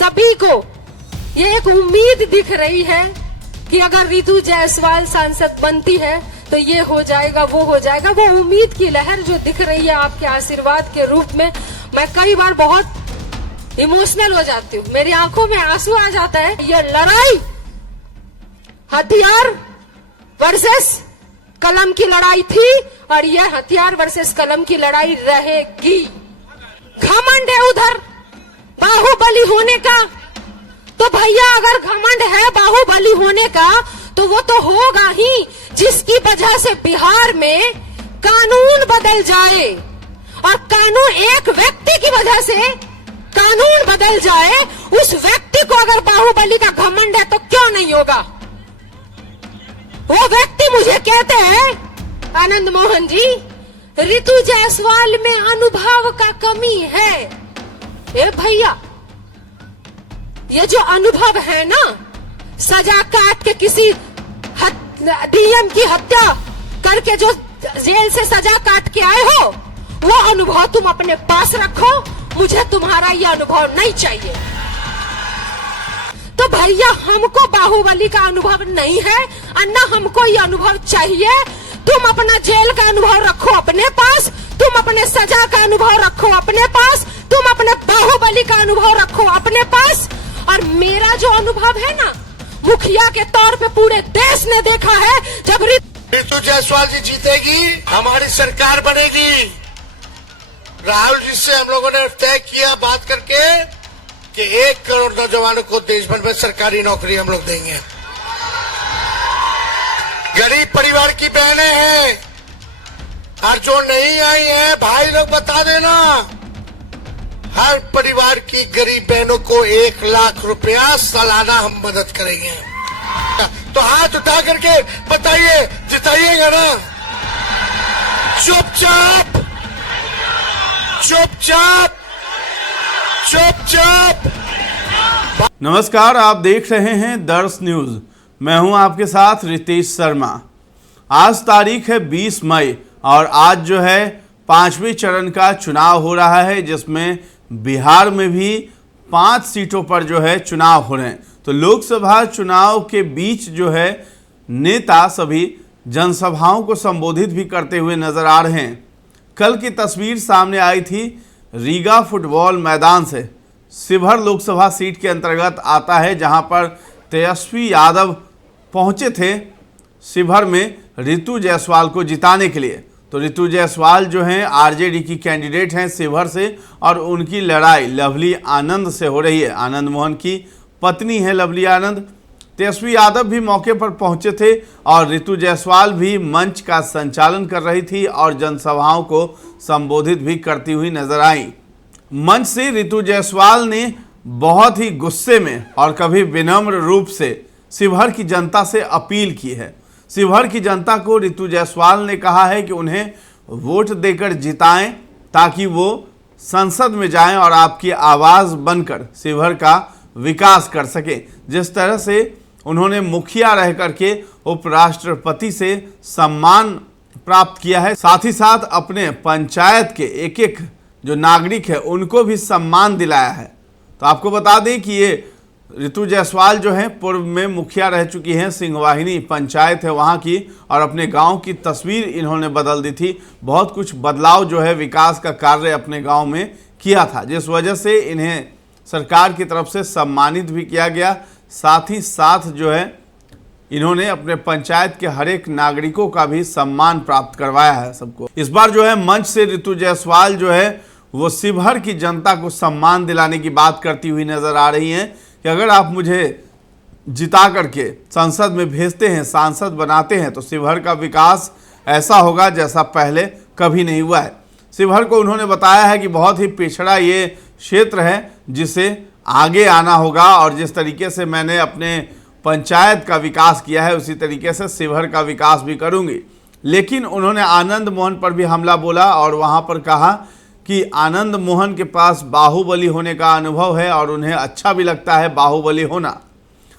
सभी को ये एक उम्मीद दिख रही है कि अगर रितु जायसवाल सांसद बनती है तो ये हो जाएगा, वो हो जाएगा। वो उम्मीद की लहर जो दिख रही है आपके आशीर्वाद के रूप में, मैं कई बार बहुत इमोशनल हो जाती हूँ, मेरी आंखों में आंसू आ जाता है। ये लड़ाई हथियार वर्सेस कलम की लड़ाई थी और ये हथियार वर्सेस कलम की लड़ाई रहेगी। घमंड है उधर बाहुबली होने का, तो भैया अगर घमंड है बाहुबली होने का तो वो तो होगा ही, जिसकी वजह से बिहार में कानून बदल जाए और कानून एक व्यक्ति की वजह से कानून बदल जाए। उस व्यक्ति को अगर बाहुबली का घमंड है तो क्यों नहीं होगा। वो व्यक्ति मुझे कहते हैं आनंद मोहन जी, रितु जायसवाल में अनुभव का कमी है। ए भैया, ये जो अनुभव है ना, सजा काट के किसी डीएम की हत्या करके जो जेल से सजा काट के आए हो, वो अनुभव तुम अपने पास रखो, मुझे तुम्हारा ये अनुभव नहीं चाहिए। तो भैया हमको बाहुबली का अनुभव नहीं है, अन्ना हमको ये अनुभव चाहिए। तुम अपना जेल का अनुभव रखो अपने पास, तुम अपने सजा का अनुभव रखो अपने पास, तुम अपने बाहुबली का अनुभव रखो अपने पास। और मेरा जो अनुभव है ना, मुखिया के तौर पे पूरे देश ने देखा है, जब रितु जायसवाल जी जीतेगी, हमारी सरकार बनेगी। राहुल जी से हम लोगों ने तय किया बात करके कि 1 करोड़ नौजवानों को देश भर में सरकारी नौकरी हम लोग देंगे। गरीब परिवार की बहनें हैं और जो नहीं आई हैं, भाई लोग बता देना, हर परिवार की गरीब बहनों को 1 लाख रुपया सालाना हम मदद करेंगे। तो हाथ उठा करके बताइए, जिताइएगा ना। चुपचाप चुपचाप चुपचाप। नमस्कार, आप देख रहे हैं दर्श न्यूज। मैं हूं आपके साथ रितेश शर्मा। आज तारीख है 20 मई और आज जो है 5वें चरण का चुनाव हो रहा है, जिसमें बिहार में भी 5 सीटों पर जो है चुनाव हो रहे हैं। तो लोकसभा चुनाव के बीच जो है नेता सभी जनसभाओं को संबोधित भी करते हुए नजर आ रहे हैं। कल की तस्वीर सामने आई थी रीगा फुटबॉल मैदान से। शिवहर लोकसभा सीट के अंतर्गत आता है, जहां पर तेजस्वी यादव पहुंचे थे शिवहर में रितु जायसवाल को जिताने के लिए। तो रितु जायसवाल जो हैं आरजेडी की कैंडिडेट हैं शिवहर से, और उनकी लड़ाई लवली आनंद से हो रही है। आनंद मोहन की पत्नी है लवली आनंद। तेजस्वी यादव भी मौके पर पहुंचे थे और रितु जायसवाल भी मंच का संचालन कर रही थी और जनसभाओं को संबोधित भी करती हुई नजर आई। मंच से रितु जायसवाल ने बहुत ही गुस्से में और कभी विनम्र रूप से शिवहर की जनता से अपील की है। शिवहर की जनता को रितु जायसवाल ने कहा है कि उन्हें वोट देकर जिताएं ताकि वो संसद में जाएं और आपकी आवाज़ बनकर शिवहर का विकास कर सके। जिस तरह से उन्होंने मुखिया रह करके उपराष्ट्रपति से सम्मान प्राप्त किया है, साथ ही साथ अपने पंचायत के एक एक जो नागरिक है उनको भी सम्मान दिलाया है। तो आपको बता दें कि ये रितु जायसवाल जो है पूर्व में मुखिया रह चुकी हैं, सिंहवाहिनी पंचायत है वहाँ की, और अपने गांव की तस्वीर इन्होंने बदल दी थी। बहुत कुछ बदलाव जो है विकास का कार्य अपने गांव में किया था, जिस वजह से इन्हें सरकार की तरफ से सम्मानित भी किया गया। साथ ही साथ जो है इन्होंने अपने पंचायत के हर एक नागरिकों का भी सम्मान प्राप्त करवाया है सबको। इस बार जो है मंच से रितु जायसवाल जो है वो शिवहर की जनता को सम्मान दिलाने की बात करती हुई नजर आ रही हैं कि अगर आप मुझे जिता करके संसद में भेजते हैं, सांसद बनाते हैं, तो शिवहर का विकास ऐसा होगा जैसा पहले कभी नहीं हुआ है। शिवहर को उन्होंने बताया है कि बहुत ही पिछड़ा ये क्षेत्र है जिसे आगे आना होगा, और जिस तरीके से मैंने अपने पंचायत का विकास किया है उसी तरीके से शिवहर का विकास भी करूंगी। लेकिन उन्होंने आनंद मोहन पर भी हमला बोला और वहां पर कहा कि आनंद मोहन के पास बाहुबली होने का अनुभव है और उन्हें अच्छा भी लगता है बाहुबली होना,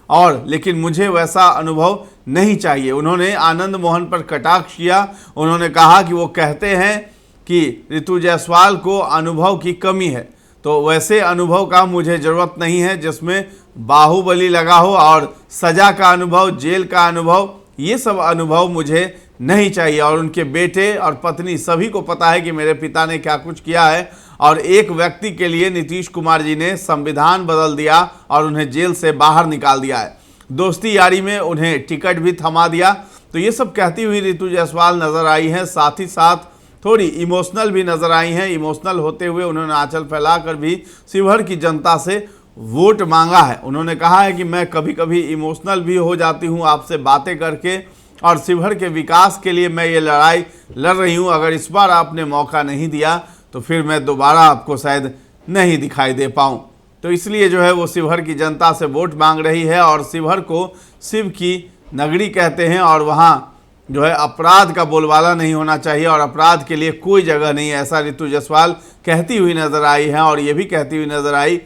और लेकिन मुझे वैसा अनुभव नहीं चाहिए। उन्होंने आनंद मोहन पर कटाक्ष किया। उन्होंने कहा कि वो कहते हैं कि रितु जायसवाल को अनुभव की कमी है। तो वैसे अनुभव का मुझे ज़रूरत नहीं है जिसमें बाहुबली लगा हो और सज़ा का अनुभव, जेल का अनुभव, ये सब अनुभव मुझे नहीं चाहिए। और उनके बेटे और पत्नी सभी को पता है कि मेरे पिता ने क्या कुछ किया है, और एक व्यक्ति के लिए नीतीश कुमार जी ने संविधान बदल दिया और उन्हें जेल से बाहर निकाल दिया है। दोस्ती यारी में उन्हें टिकट भी थमा दिया। तो ये सब कहती हुई रितु जायसवाल नज़र आई हैं, साथ ही साथ थोड़ी इमोशनल भी नज़र आई हैं। इमोशनल होते हुए उन्होंने आंचल फैलाकर भी शिवहर की जनता से वोट मांगा है। उन्होंने कहा है कि मैं कभी कभी इमोशनल भी हो जाती हूँ आपसे बातें करके, और शिवहर के विकास के लिए मैं ये लड़ाई लड़ रही हूँ। अगर इस बार आपने मौका नहीं दिया तो फिर मैं दोबारा आपको शायद नहीं दिखाई दे पाऊँ। तो इसलिए जो है वो शिवहर की जनता से वोट मांग रही है। और शिवहर को शिव की नगरी कहते हैं, और वहाँ जो है अपराध का बोलबाला नहीं होना चाहिए और अपराध के लिए कोई जगह नहीं है, ऐसा रितु जायसवाल कहती हुई नजर आई हैं। और ये भी कहती हुई नजर आई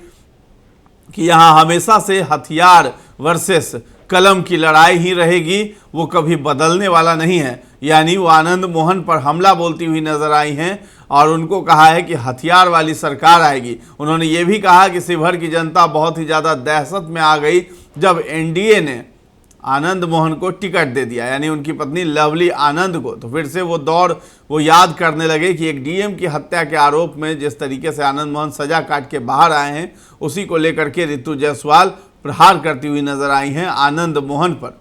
कि यहाँ हमेशा से हथियार वर्सेस कलम की लड़ाई ही रहेगी, वो कभी बदलने वाला नहीं है। यानी वो आनंद मोहन पर हमला बोलती हुई नजर आई हैं और उनको कहा है कि हथियार वाली सरकार आएगी। उन्होंने ये भी कहा कि शिवहर की जनता बहुत ही ज़्यादा दहशत में आ गई जब एनडीए ने आनंद मोहन को टिकट दे दिया, यानी उनकी पत्नी लवली आनंद को। तो फिर से वो याद करने लगे कि एक डीएम की हत्या के आरोप में जिस तरीके से आनंद मोहन सजा काट के बाहर आए हैं, उसी को लेकर के रितु जायसवाल प्रहार करती हुई नजर आई हैं आनंद मोहन पर।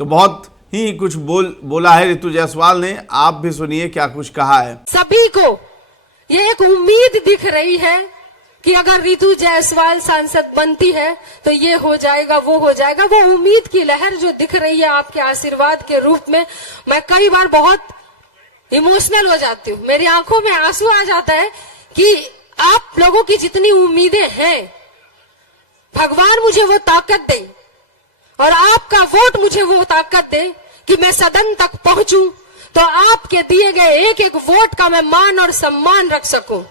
तो बहुत ही कुछ बोला है रितु जायसवाल ने, आप भी सुनिए क्या कुछ कहा है। सभी को ये एक उम्मीद दिख रही है कि अगर रितु जायसवाल सांसद बनती है तो ये हो जाएगा, वो हो जाएगा। वो उम्मीद की लहर जो दिख रही है आपके आशीर्वाद के रूप में, मैं कई बार बहुत इमोशनल हो जाती हूँ, मेरी आंखों में आंसू आ जाता है कि आप लोगों की जितनी उम्मीदें हैं, भगवान मुझे वो ताकत दे और आपका वोट मुझे वो ताकत दे कि मैं सदन तक पहुंचूं, तो आपके दिए गए एक एक वोट का मैं मान और सम्मान रख सकूं,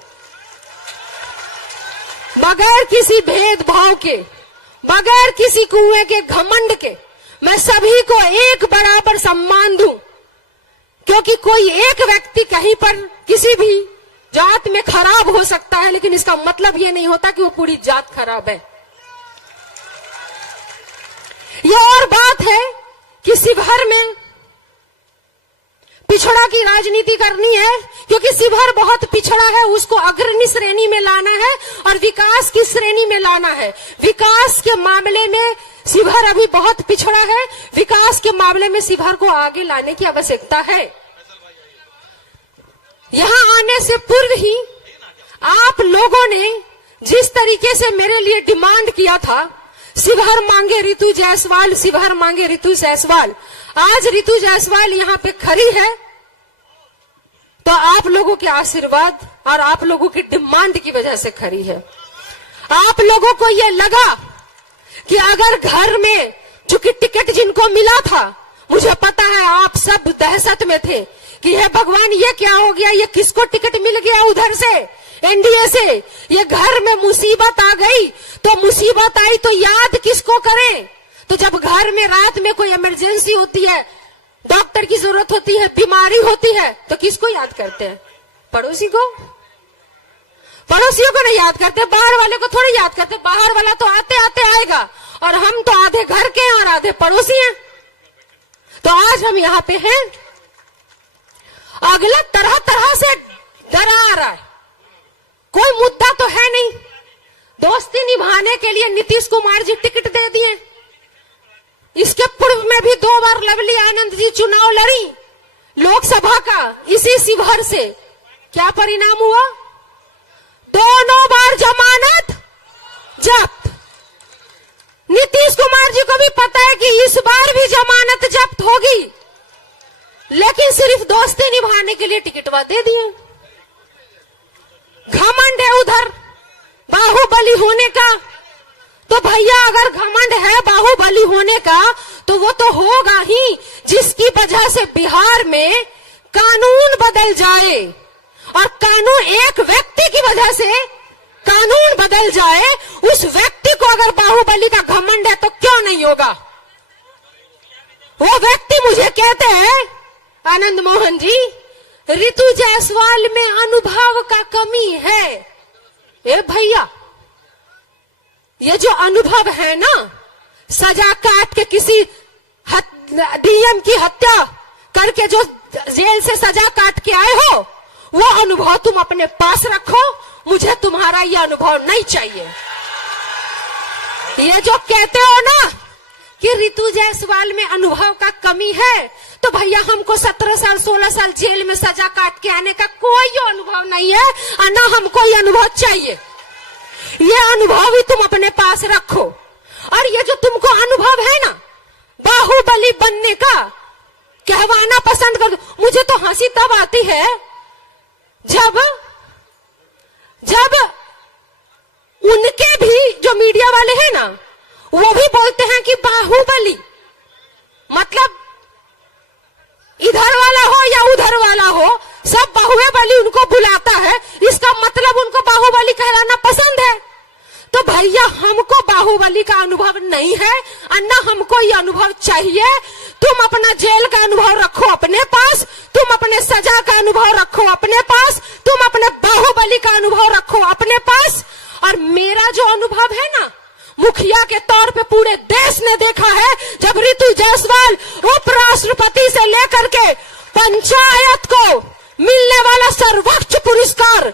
बगैर किसी भेदभाव के, बगैर किसी कुएं के घमंड के, मैं सभी को एक बराबर सम्मान दूं। क्योंकि कोई एक व्यक्ति कहीं पर किसी भी जात में खराब हो सकता है, लेकिन इसका मतलब ये नहीं होता कि वो पूरी जात खराब है। ये और बात है कि शिवहर में पिछड़ा की राजनीति करनी है, क्योंकि शिवहर बहुत पिछड़ा है, उसको अग्रणी श्रेणी में लाना है और विकास की श्रेणी में लाना है। विकास के मामले में शिवहर अभी बहुत पिछड़ा है, विकास के मामले में शिवहर को आगे लाने की आवश्यकता है। यहां आने से पूर्व ही आप लोगों ने जिस तरीके से मेरे लिए डिमांड किया था, शिवहर मांगे रितु जायसवाल, शिवहर मांगे रितु जायसवाल, आज रितु जायसवाल यहाँ पे खड़ी है तो आप लोगों के आशीर्वाद और आप लोगों की डिमांड की वजह से खड़ी है। आप लोगों को ये लगा कि अगर घर में चूंकि टिकट जिनको मिला था, मुझे पता है आप सब दहशत में थे कि हे भगवान ये क्या हो गया, ये किसको टिकट मिल गया उधर से एनडीए से, ये घर में मुसीबत आ गई, तो मुसीबत आई तो याद किसको करें। तो जब घर में रात में कोई इमरजेंसी होती है, डॉक्टर की जरूरत होती है, बीमारी होती है, तो किसको याद करते हैं? पड़ोसी को। पड़ोसियों को नहीं याद करते, बाहर वाले को थोड़ी याद करते, बाहर वाला तो आते आते आएगा और हम तो आधे घर के हैं और आधे पड़ोसी हैं। तो आज हम यहाँ पे हैं, अगला तरह तरह से डरा आ रहा है, कोई मुद्दा तो है नहीं। दोस्ती निभाने के लिए नीतीश कुमार जी टिकट दे दिए, इसके पूर्व में भी 2 बार लवली आनंद जी चुनाव लड़ी लोकसभा का इसी शिवहर से, क्या परिणाम हुआ? दोनों बार जमानत जब्त। नीतीश कुमार जी को भी पता है कि इस बार भी जमानत जब्त होगी, लेकिन सिर्फ दोस्ती निभाने के लिए टिकटवा दे दिए। घमंड है उधर बाहुबली होने का, तो भैया अगर घमंड है बाहुबली होने का तो वो तो होगा ही, जिसकी वजह से बिहार में कानून बदल जाए और कानून एक व्यक्ति की वजह से कानून बदल जाए, उस व्यक्ति को अगर बाहुबली का घमंड है तो क्यों नहीं होगा? वो व्यक्ति मुझे कहते हैं आनंद मोहन जी, रितु जायसवाल में अनुभव का कमी है। ए भैया, ये जो अनुभव है ना, सजा काट के किसी डीएम की हत्या करके जो जेल से सजा काट के आए हो, वो अनुभव तुम अपने पास रखो। मुझे तुम्हारा ये अनुभव नहीं चाहिए। ये जो कहते हो ना कि रितु जायसवाल में अनुभव का कमी है, तो भैया हमको 17 साल 16 साल जेल में सजा काट के आने का कोई अनुभव नहीं है और ना हमको ये अनुभव चाहिए। ये अनुभव ही तुम अपने पास रखो। और ये जो तुमको अनुभव है ना बाहुबली बनने का, कहवाना पसंद कर दो। मुझे तो हंसी तब आती है जब उनके भी जो मीडिया वाले हैं ना, वो भी बोलते हैं कि बाहुबली मतलब इधर वाला हो या उधर वाला हो, सब बाहुबली उनको बुलाता है। इसका मतलब उनको बाहुबली कहलाना पसंद है। तो भैया हमको बाहुबली का अनुभव नहीं है और ना हमको ये अनुभव चाहिए। तुम अपना जेल का अनुभव रखो अपने पास, तुम अपने सजा का अनुभव रखो अपने पास, तुम अपने बाहुबली का अनुभव रखो अपने पास। और मेरा जो अनुभव है ना, मुखिया के तौर पे पूरे देश ने देखा है, जब रितु जायसवाल उपराष्ट्रपति से लेकर के पंचायत को मिलने वाला सर्वोच्च पुरस्कार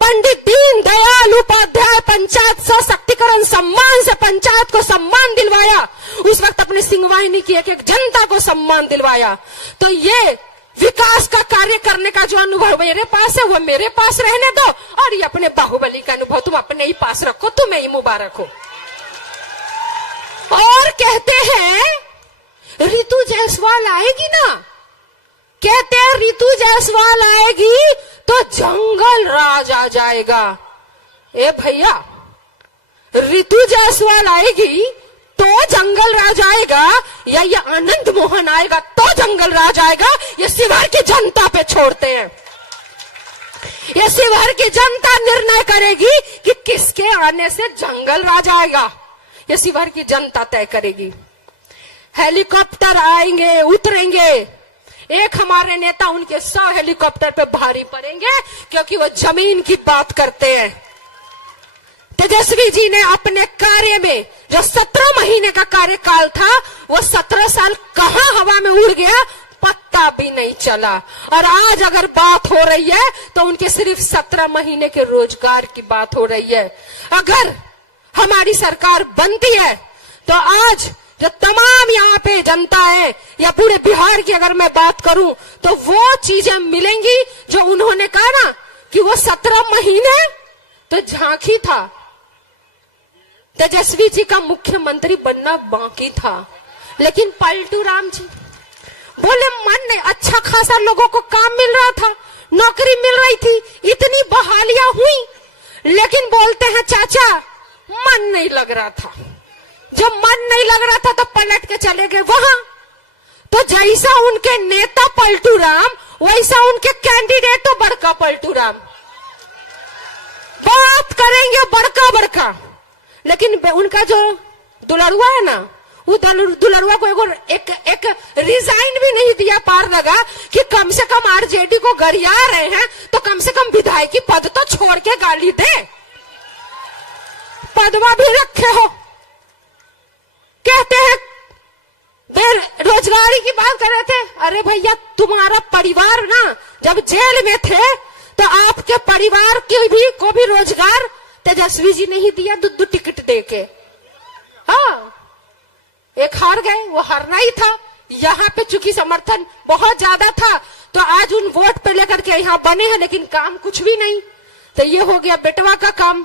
पंडित दीनदयाल उपाध्याय पंचायत सशक्तिकरण सम्मान से पंचायत को सम्मान दिलवाया, उस वक्त अपने सिंहवाहिनी की एक एक जनता को सम्मान दिलवाया। तो ये विकास का कार्य करने का जो अनुभव मेरे पास है वो मेरे पास रहने दो, और ये अपने बाहुबली का अनुभव तुम अपने ही पास रखो। तुम्हें ही मुबारक हो। और कहते हैं रितु जायसवाल आएगी ना, कहते हैं रितु जायसवाल आएगी तो जंगल राज आ जाएगा। ए भैया, रितु जायसवाल आएगी तो जंगल राज आएगा या ये आनंद मोहन आएगा तो जंगल राज आएगा, ये शिवहर की जनता पे छोड़ते हैं। ये शिवहर की जनता निर्णय करेगी कि किसके आने से जंगल राज आएगा। ये शिवहर की जनता तय करेगी। हेलीकॉप्टर आएंगे, उतरेंगे। एक हमारे नेता उनके 100 हेलीकॉप्टर पे भारी पड़ेंगे क्योंकि वो जमीन की बात करते हैं। तेजस्वी जी ने अपने कार्य में जो 17 महीने का कार्यकाल था, वो 17 साल कहां हवा में उड़ गया, पत्ता भी नहीं चला। और आज अगर बात हो रही है तो उनके सिर्फ 17 महीने के रोजगार की बात हो रही है। अगर हमारी सरकार बनती है तो आज जो तमाम यहाँ पे जनता है या पूरे बिहार की अगर मैं बात करूं तो वो चीजें मिलेंगी जो उन्होंने कहा ना कि वो 17 महीने तो झांकी था। तेजस्वी जी का मुख्यमंत्री बनना बाकी था, लेकिन पलटू राम जी बोले मन नहीं, अच्छा खासा लोगों को काम मिल रहा था, नौकरी मिल रही थी, इतनी बहालियां हुई, लेकिन बोलते हैं चाचा मन नहीं लग रहा था। जब मन नहीं लग रहा था तो पलट के चले गए वहां। तो जैसा उनके नेता पलटू राम, वैसा उनके कैंडिडेट तो बड़का पलटू राम बात करेंगे बड़का बड़का, लेकिन उनका जो दुलरुआ है ना, वो दुलरुआ को एक रिजाइन भी नहीं दिया पार लगा कि कम से कम आरजेडी को गरिया रहे हैं तो कम से कम विधायकी पद तो छोड़ के गाली दे, पदवा भी रखे हो। कहते हैं बेरोजगारी की बात कर रहे थे। अरे भैया, तुम्हारा परिवार ना जब जेल में थे तो आपके परिवार को भी रोजगार तेजस्वी जी ने ही दिया, 2 टिकट देके। हाँ, एक हार गए, वो हारना ही था। यहाँ पे चूंकि समर्थन बहुत ज्यादा था तो आज उन वोट पे लेकर के यहाँ बने हैं, लेकिन काम कुछ भी नहीं। तो ये हो गया बेटवा का काम।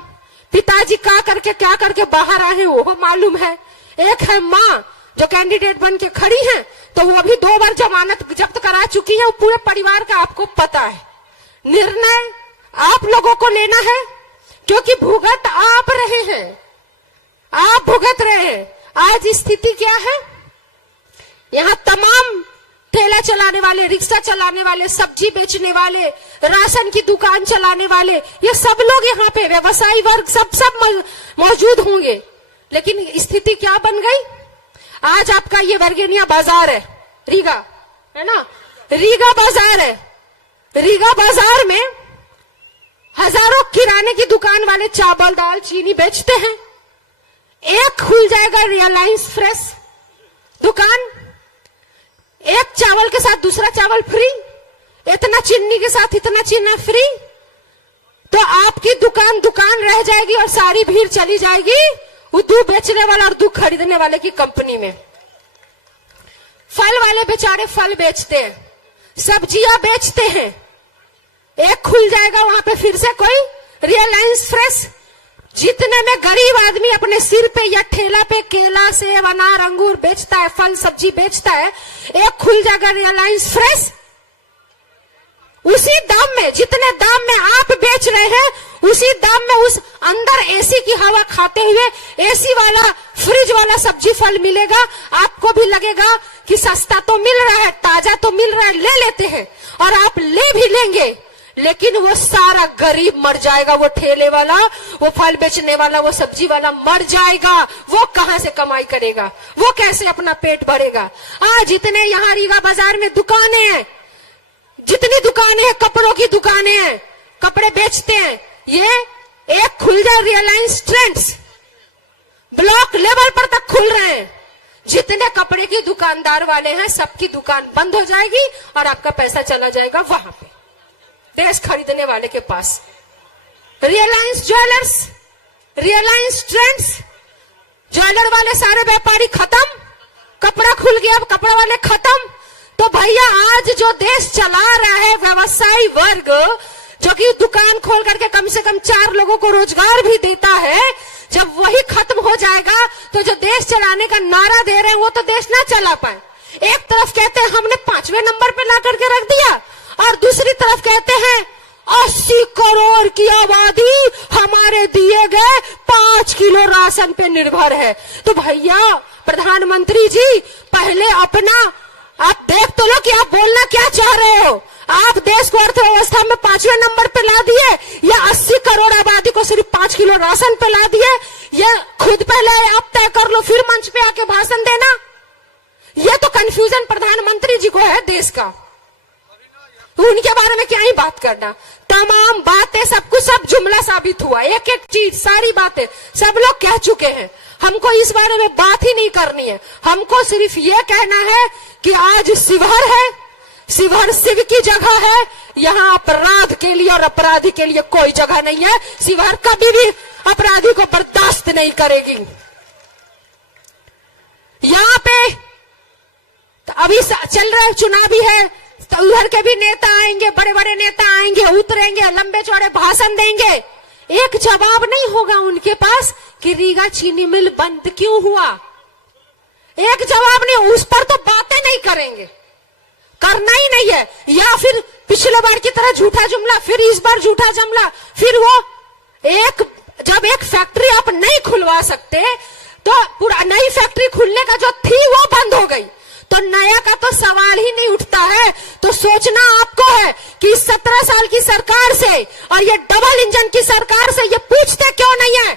पिताजी क्या करके बाहर आए वो मालूम है। एक है माँ जो कैंडिडेट बन के खड़ी है, तो वो अभी 2 बार जमानत जब्त करा चुकी है। पूरे परिवार का आपको पता है। निर्णय आप लोगों को लेना है क्योंकि भुगत आप रहे हैं, आप भुगत रहे हैं। आज स्थिति क्या है, यहाँ तमाम ठेला चलाने वाले, रिक्शा चलाने वाले, सब्जी बेचने वाले, राशन की दुकान चलाने वाले, ये सब लोग यहाँ पे व्यवसायी वर्ग सब मौजूद होंगे। लेकिन स्थिति क्या बन गई, आज आपका ये वर्गेनिया बाजार है, रीगा है ना, रीगा बाजार है। रीगा बाजार में हजारों किराने की दुकान वाले चावल दाल चीनी बेचते हैं। एक खुल जाएगा रिलायंस फ्रेश दुकान, एक चावल के साथ दूसरा चावल फ्री, इतना चीनी के साथ इतना चीनी फ्री, तो आपकी दुकान रह जाएगी और सारी भीड़ चली जाएगी वो दूध बेचने वाला और दूध खरीदने वाले की कंपनी में। फल वाले बेचारे फल बेचते हैं, सब्जियां बेचते हैं, एक खुल जाएगा वहां पे फिर से कोई रिलायंस फ्रेश। जितने में गरीब आदमी अपने सिर पे या ठेला पे केला सेब अनार अंगूर बेचता है, फल सब्जी बेचता है, एक खुल जाएगा रिलायंस फ्रेश। उसी दाम में, जितने दाम में आप बेच रहे हैं, उसी दाम में उस अंदर एसी की हवा खाते हुए एसी वाला फ्रिज वाला सब्जी फल मिलेगा। आपको भी लगेगा कि सस्ता तो मिल रहा है, ताजा तो मिल रहा है, ले लेते हैं, और आप ले भी लेंगे, लेकिन वो सारा गरीब मर जाएगा। वो ठेले वाला, वो फल बेचने वाला, वो सब्जी वाला मर जाएगा। वो कहां से कमाई करेगा, वो कैसे अपना पेट भरेगा। आज जितने यहाँ रीगा बाजार में दुकानें हैं, जितनी दुकानें हैं, कपड़ों की दुकानें हैं, कपड़े बेचते हैं, ये एक खुल जाए रिलायंस ट्रेंड्स, ब्लॉक लेवल पर तक खुल रहे हैं। जितने कपड़े की दुकानदार वाले हैं, सबकी दुकान बंद हो जाएगी और आपका पैसा चला जाएगा वहां पे ड्रेस खरीदने वाले के पास। Reliance jewellers, Reliance Trends, jeweller वाले सारे व्यापारी खत्म, कपड़ा खुल गया, अब कपड़ा वाले खत्म। तो भैया आज जो देश चला रहा है व्यवसायी वर्ग, जो कि दुकान खोल करके कम से कम 4 लोगों को रोजगार भी देता है, जब वही खत्म हो जाएगा तो जो देश चलाने का नारा दे रहे हैं वो तो देश ना चला पाए। एक तरफ कहते हैं हमने 5वें नंबर पे ला करके रख दिया, और दूसरी तरफ कहते हैं 80 करोड़ की आबादी हमारे दिए गए 5 किलो राशन पे निर्भर है। तो भैया प्रधानमंत्री जी, पहले अपना आप देख तो लो कि आप बोलना क्या चाह रहे हो। आप देश को अर्थव्यवस्था में 5वें नंबर पे ला दिए, या 80 करोड़ आबादी को सिर्फ 5 किलो राशन पे ला दिए। ये खुद पहले आप तय कर लो, फिर मंच पे आके भाषण देना। ये तो कंफ्यूजन प्रधानमंत्री जी को है देश का, उनके बारे में क्या ही बात करना। तमाम बातें, सब कुछ, सब जुमला साबित हुआ, एक एक चीज, सारी बातें सब लोग कह चुके हैं। हमको इस बारे में बात ही नहीं करनी है। हमको सिर्फ ये कहना है कि आज शिवहर है, शिवहर शिव की जगह है, यहाँ अपराध के लिए और अपराधी के लिए कोई जगह नहीं है। शिवहर कभी भी अपराधी को बर्दाश्त नहीं करेगी। यहाँ पे अभी चल रहा है, चुनावी है, तो उधर के भी नेता आएंगे, बड़े बड़े नेता आएंगे, उतरेंगे, लंबे चौड़े भाषण देंगे। एक जवाब नहीं होगा उनके पास कि रीगा चीनी मिल बंद क्यों हुआ। एक जवाब नहीं, उस पर तो बातें नहीं करेंगे, करना ही नहीं है। या फिर पिछले बार की तरह झूठा जुमला, फिर इस बार झूठा जुमला, फिर वो जब एक फैक्ट्री आप नहीं खुलवा सकते तो पूरा नई फैक्ट्री खुलने का जो थी वो बंद हो गई, तो नया का तो सवाल ही नहीं उठता है। तो सोचना आपको है कि 17 साल की सरकार से और ये डबल इंजन की सरकार से ये पूछते क्यों नहीं है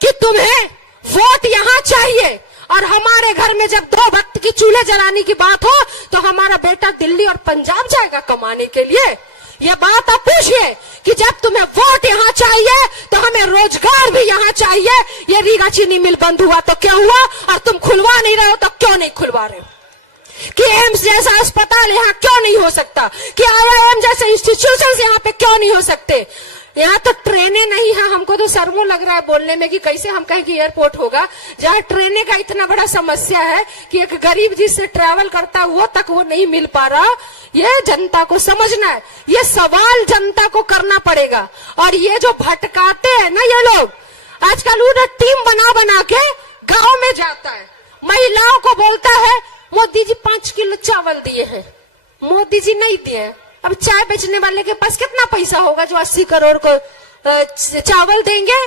कि तुम्हें वोट यहां चाहिए, और हमारे घर में जब 2 वक्त की चूल्हे जलाने की बात हो तो हमारा बेटा दिल्ली और पंजाब जाएगा कमाने के लिए। ये बात आप पूछिए कि जब तुम्हें वोट यहाँ चाहिए तो हमें रोजगार भी यहाँ चाहिए। ये रीगा चीनी मिल बंद हुआ तो क्या हुआ, और तुम खुलवा नहीं रहे हो तो क्यों नहीं खुलवा रहे हो। कि एम्स जैसा अस्पताल यहाँ क्यों नहीं हो सकता, कि IIM जैसे इंस्टीट्यूशन यहाँ पे क्यों नहीं हो सकते। यहाँ तो ट्रेनें नहीं है। हमको तो शर्मो लग रहा है बोलने में कि कैसे हम कहें कि एयरपोर्ट होगा जहाँ ट्रेनें का इतना बड़ा समस्या है कि एक गरीब जिससे ट्रैवल करता है वो तक वो नहीं मिल पा रहा। ये जनता को समझना है, ये सवाल जनता को करना पड़ेगा। और ये जो भटकाते हैं ना ये लोग, आजकल उन्हें टीम बना बना के गाँव में जाता है, महिलाओं को बोलता है मोदी जी 5 किलो चावल दिए हैं। मोदी जी नहीं दिए। अब चाय बेचने वाले के पास कितना पैसा होगा जो 80 करोड़ को चावल देंगे।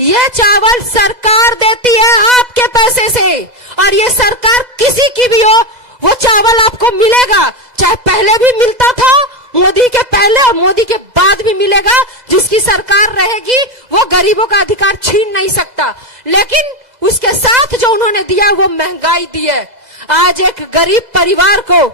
ये चावल सरकार देती है आपके पैसे से, और ये सरकार किसी की भी हो वो चावल आपको मिलेगा, चाहे पहले भी मिलता था मोदी के पहले और मोदी के बाद भी मिलेगा। जिसकी सरकार रहेगी वो गरीबों का अधिकार छीन नहीं सकता, लेकिन उसके साथ जो उन्होंने दिया वो महंगाई दी है। आज एक गरीब परिवार को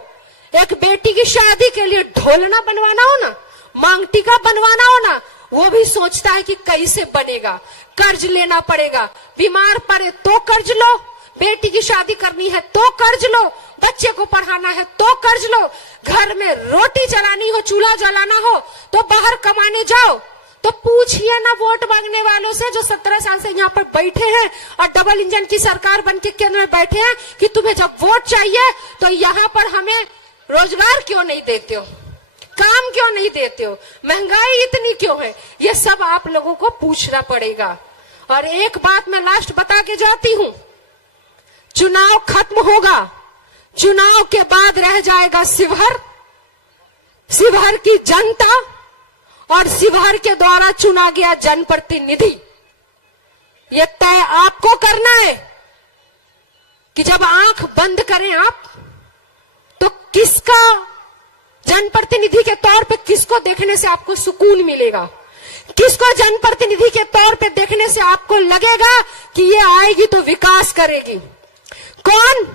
एक बेटी की शादी के लिए ढोलना बनवाना हो ना, मांग टीका बनवाना हो ना, वो भी सोचता है कि कैसे बनेगा, कर्ज लेना पड़ेगा, बीमार पड़े तो कर्ज लो, बेटी की शादी करनी है तो कर्ज लो, बच्चे को पढ़ाना है तो कर्ज लो, घर में रोटी चलानी हो, चूल्हा जलाना हो तो बाहर कमाने जाओ। तो पूछिए ना वोट मांगने वालों से जो 17 साल से यहाँ पर बैठे हैं और डबल इंजन की सरकार बनके केंद्र में बैठे हैं कि तुम्हें जब वोट चाहिए तो यहाँ पर हमें रोजगार क्यों नहीं देते हो, काम क्यों नहीं देते हो, महंगाई इतनी क्यों है, ये सब आप लोगों को पूछना पड़ेगा। और एक बात मैं लास्ट बता के जाती हूं, चुनाव खत्म होगा, चुनाव के बाद रह जाएगा शिवहर, शिवहर की जनता और शिवहर के द्वारा चुना गया जनप्रतिनिधि। यह तय आपको करना है कि जब आंख बंद करें आप तो किसका जनप्रतिनिधि के तौर पे किसको देखने से आपको सुकून मिलेगा, किसको जनप्रतिनिधि के तौर पे देखने से आपको लगेगा कि ये आएगी तो विकास करेगी, कौन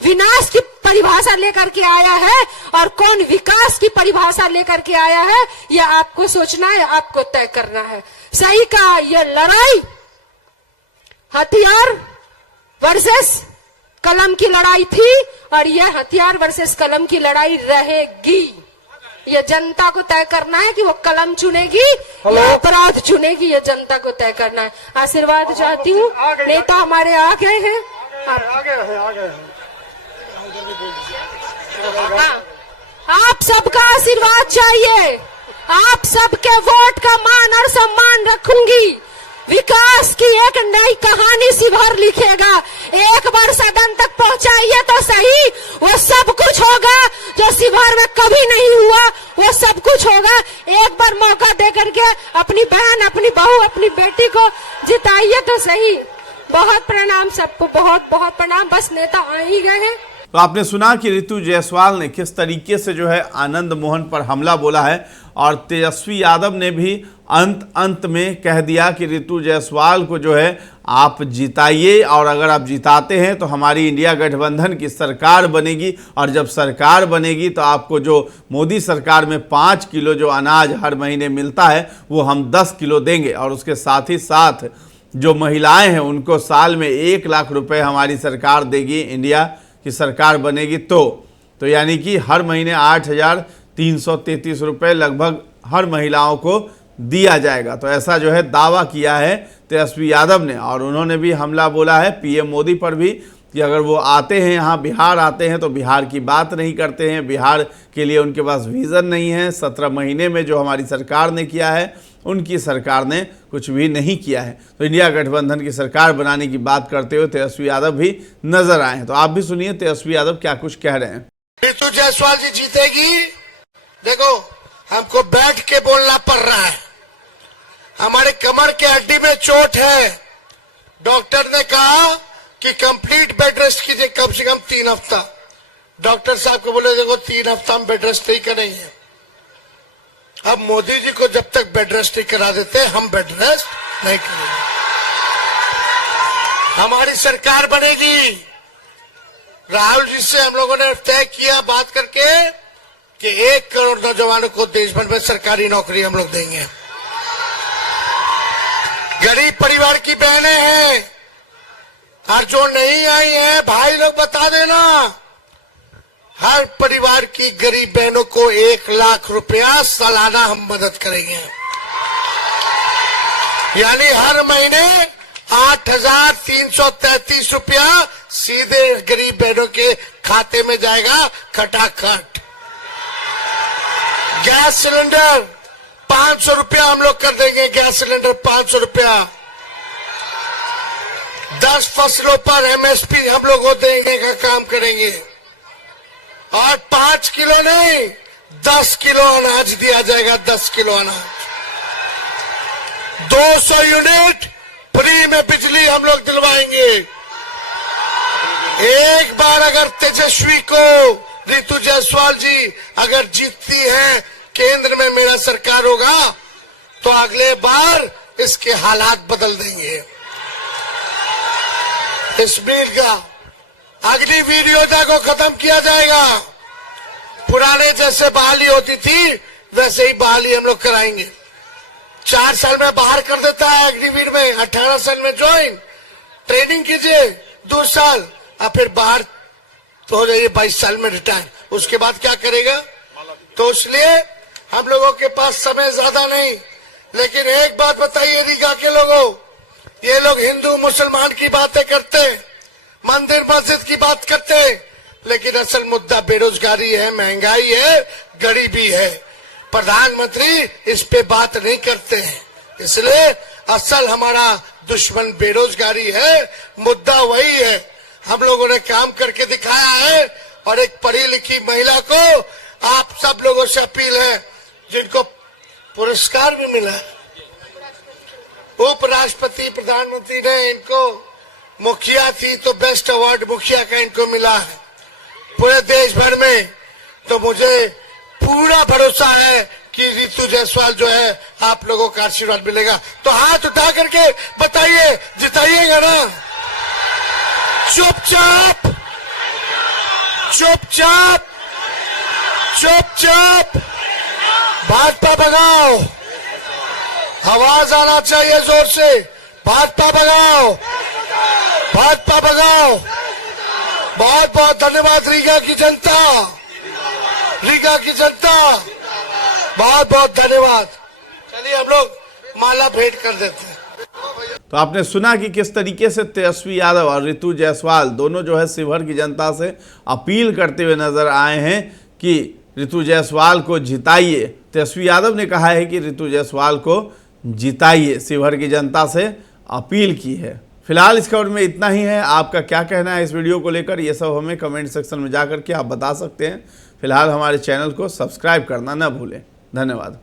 विनाश की परिभाषा लेकर के आया है और कौन विकास की परिभाषा लेकर के आया है, यह आपको सोचना है, आपको तय करना है। सही कहा, यह लड़ाई हथियार वर्सेस कलम की लड़ाई थी और यह हथियार वर्सेस कलम की लड़ाई रहेगी। यह जनता को तय करना है कि वो कलम चुनेगी या अपराध चुनेगी, यह जनता को तय करना है। आशीर्वाद चाहती हूँ, नेता हमारे आ गए हैं, आप सबका आशीर्वाद चाहिए, आप सबके वोट का मान और सम्मान रखूंगी। विकास की एक नई कहानी शिवहर लिखेगा। एक बार सदन तक पहुंचाइए तो सही, वो सब कुछ होगा जो शिवहर में कभी नहीं हुआ, वो सब कुछ होगा। एक बार मौका दे करके अपनी बहन, अपनी बहू, अपनी बेटी को जिताइए तो सही। बहुत प्रणाम सबको, बहुत बहुत प्रणाम। बस नेता आ ही गए हैं। तो आपने सुना कि रितु जायसवाल ने किस तरीके से जो है आनंद मोहन पर हमला बोला है और तेजस्वी यादव ने भी अंत में कह दिया कि रितु जायसवाल को जो है आप जिताइए और अगर आप जिताते हैं तो हमारी इंडिया गठबंधन की सरकार बनेगी और जब सरकार बनेगी तो आपको जो मोदी सरकार में 5 किलो जो अनाज हर महीने मिलता है वो हम 10 किलो देंगे और उसके साथ ही साथ जो महिलाएं हैं उनको साल में 1 लाख रुपए हमारी सरकार देगी, इंडिया की सरकार बनेगी तो यानी कि हर महीने 8,333 रुपये लगभग हर महिलाओं को दिया जाएगा। तो ऐसा जो है दावा किया है तेजस्वी यादव ने और उन्होंने भी हमला बोला है पीएम मोदी पर भी कि अगर वो आते हैं यहाँ बिहार आते हैं तो बिहार की बात नहीं करते हैं, बिहार के लिए उनके पास विज़न नहीं है। 17 महीने में जो हमारी सरकार ने किया है उनकी सरकार ने कुछ भी नहीं किया है। तो इंडिया गठबंधन की सरकार बनाने की बात करते हुए तेजस्वी यादव भी नजर आए हैं। तो आप भी सुनिए तेजस्वी यादव क्या कुछ कह रहे हैं। रितु जायसवाल जी जीतेगी। देखो हमको बैठ के बोलना पड़ रहा है, हमारे कमर के हड्डी में चोट है। डॉक्टर ने कहा कि कंप्लीट बेड रेस्ट कीजिए कम से कम 3 हफ्ता। डॉक्टर साहब को बोले देखो 3 हफ्ता हम बेड रेस्ट नहीं करेंगे। अब मोदी जी को जब तक बेड रेस्ट नहीं करा देते हम बेड रेस्ट नहीं करेंगे। हमारी सरकार बनेगी। राहुल जी से हम लोगों ने तय किया बात करके कि 1 करोड़ नौजवानों को देश भर में सरकारी नौकरी हम लोग देंगे। गरीब परिवार की बहनें हैं और जो नहीं आई हैं भाई लोग बता देना, हर परिवार की गरीब बहनों को 1 लाख रुपया सालाना हम मदद करेंगे। यानी हर महीने 8,333 रुपया सीधे गरीब बहनों के खाते में जाएगा खटाखट। गैस सिलेंडर 500 रुपया हम लोग कर देंगे, गैस सिलेंडर 500 रुपया। 10 फसलों पर एमएसपी हम लोग को देने का काम करेंगे और 5 किलो नहीं 10 किलो अनाज दिया जाएगा। 10 किलो अनाज, 200 यूनिट फ्री में बिजली हम लोग दिलवाएंगे। एक बार अगर तेजस्वी को रितु जायसवाल जी अगर जीतती है, केंद्र में मेरा सरकार होगा तो अगले बार इसके हालात बदल देंगे। कश्मीर का अगली वीडियोता को खत्म किया जाएगा। पुराने जैसे बहाली होती थी वैसे ही बहाली हम लोग कराएंगे। 4 साल में बाहर कर देता है अग्निवीर में, 18 साल में ज्वाइन, ट्रेनिंग कीजिए 2 साल और फिर बाहर तो हो जाइए 22 साल में रिटायर। उसके बाद क्या करेगा? तो इसलिए हम लोगों के पास समय ज्यादा नहीं, लेकिन एक बात बताइए रीगा के लोगों, ये लोग हिंदू मुसलमान की बातें करते, मंदिर मस्जिद की बात करते, लेकिन असल मुद्दा बेरोजगारी है, महंगाई है, गरीबी है। प्रधानमंत्री इस पे बात नहीं करते हैं, इसलिए असल हमारा दुश्मन बेरोजगारी है, मुद्दा वही है। हम लोगों ने काम करके दिखाया है और एक पढ़ी लिखी महिला को आप सब लोगों से अपील है, जिनको पुरस्कार भी मिला है, उपराष्ट्रपति प्रधानमंत्री ने इनको, मुखिया थी तो बेस्ट अवार्ड मुखिया का इनको मिला है पूरे देश भर में। तो मुझे पूरा भरोसा है कि रितु जायसवाल जो है आप लोगों का आशीर्वाद मिलेगा। तो हाथ उठा करके बताइए, जिताइएगा ना? चुपचाप चुपचाप चुपचाप भाजपा भगाओ, आवाज आना चाहिए जोर से, भाजपा भगाओ, भाजपा भगाओ। बहुत बहुत धन्यवाद रीगा की जनता, रीगा की जनता, बहुत बहुत धन्यवाद। चलिए हम लोग माला भेंट कर देते हैं। तो आपने सुना कि किस तरीके से तेजस्वी यादव और रितु जायसवाल दोनों जो है शिवहर की जनता से अपील करते हुए नजर आए हैं कि रितु जायसवाल को जिताइए। तेजस्वी यादव ने कहा है कि रितु जायसवाल को जिताइए, शिवहर की जनता से अपील की है। फिलहाल इस खबर में इतना ही है। आपका क्या कहना है इस वीडियो को लेकर, ये सब हमें कमेंट सेक्शन में जाकर के आप बता सकते हैं। फिलहाल हमारे चैनल को सब्सक्राइब करना न भूलें। धन्यवाद।